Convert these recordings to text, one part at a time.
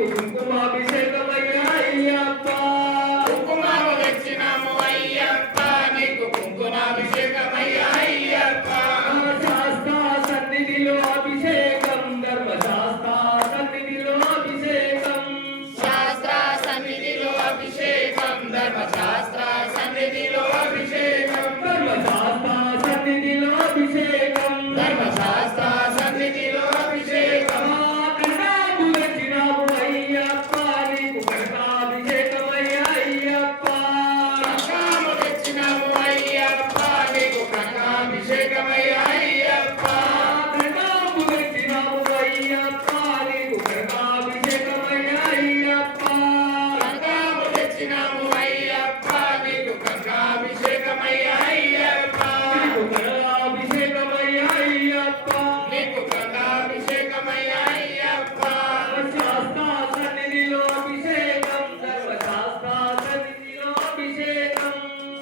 నీకు కుంకుమాభిషేకమయ్యా అయ్యప్ప కుంకుమము తెచ్చినాము అయ్యప్ప నీకు కుంకుమాభిషేకమయ్యా అయ్యప్ప శాస్త్ర సన్నిధిలో అభిషేకం ధర్మశాస్త్ర సన్నిధిలో అభిషేకం శాస్త్ర సన్నిధిలో అభిషేకం ధర్మశాస్త్ర సన్నిధిలో అభిషేకం ధర్మశాస్త్ర సన్నిధిలో అభిషేకం ధర్మశాస్త్ర సన్నిధిలో అభిషేకం కనకాంబు తెచ్చినాము అయ్యప్ప నీకు కనకాభిషేకమయ్యా అయ్యప్ప కనకాంబు తెచ్చినాము అయ్యప్ప నీకు కనకాభిషేకమయ్యా అయ్యప్ప కనకాంబు తెచ్చినాము అయ్యప్ప నీకు కనకాభిషేకమయ్యా అయ్యప్ప కనకాంబు తెచ్చినాము అయ్యప్ప నీకు కనకాభిషేకమయ్యా అయ్యప్ప నీకు కనకాభిషేకమయ్యా అయ్యప్ప నీకు కనకాభిషేకమయ్యా అయ్యప్ప శాస్త్ర సన్నిధిలో అభిషేకం ధర్మశాస్త్ర సన్నిధిలో అభిషేకం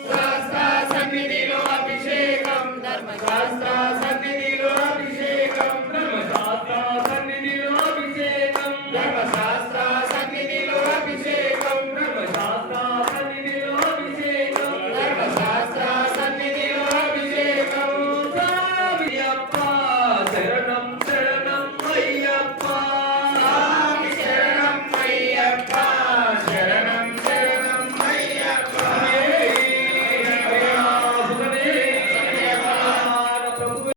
శాస్త్ర సన్నిధిలో అభిషేకం ధర్మశాస్త్ర సన్నిధిలో అభిషేకం ధర్మశాస్త్ర సన్నిధిలో అభిషేకం ధర్మశాస్త్ర